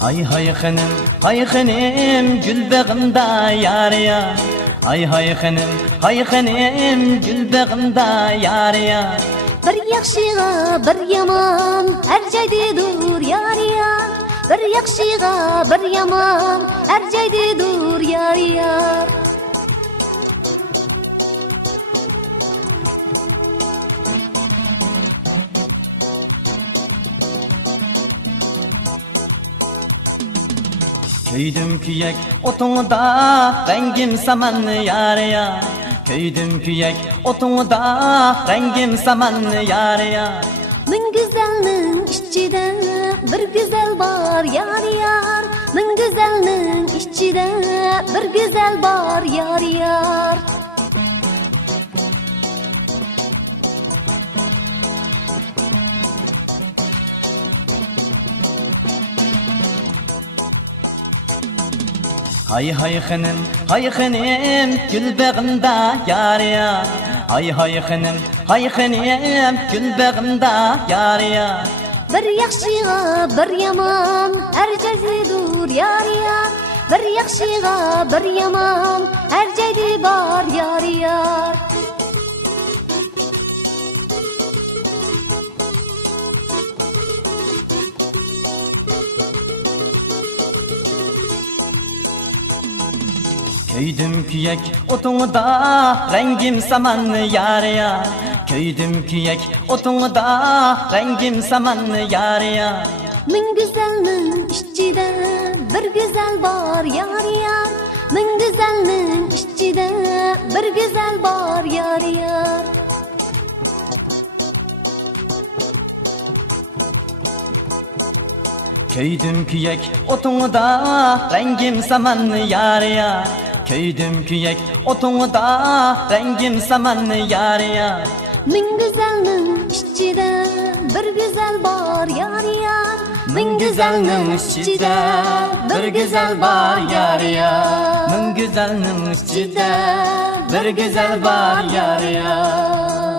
Hay hay hanım gül bağımda yar ya. Hay hanım gül bağımda yar ya. Bir yaxşıga bir yaman her joyda dur yar yar. Bir yaxşıga bir yaman her joyda dur yar yar. Köydüm kuyek otunda rengim saman yar ya. Köydüm kuyek otunda rengim saman yar ya. Min güzelnin içinde bir güzel var yar yar. Min güzelnin içinde bir güzel var yar yar. Hay hanım gül bağımda yar ya. Hay hanım gül bağımda yar ya. Bir yaxşıga bir yaman her joyda dur yar yar. Bir yaxşıga bir yaman her joyda var yar yar. Köydüm kuyek otunda rengim saman yar ya. Köydüm kuyek otunda rengim saman yar ya. Min güzelnin içinde bir güzel var yar yar. Min güzelnin içinde bir güzel var yar yar. Köydüm kuyek otunda rengim saman yar ya. Köydüm kuyek otunda rengim saman yar ya. Min güzelnin içinde bir güzel var yar yar. Min güzelnin içinde bir güzel var yar ya. Min güzelnin içinde bir güzel var yar ya.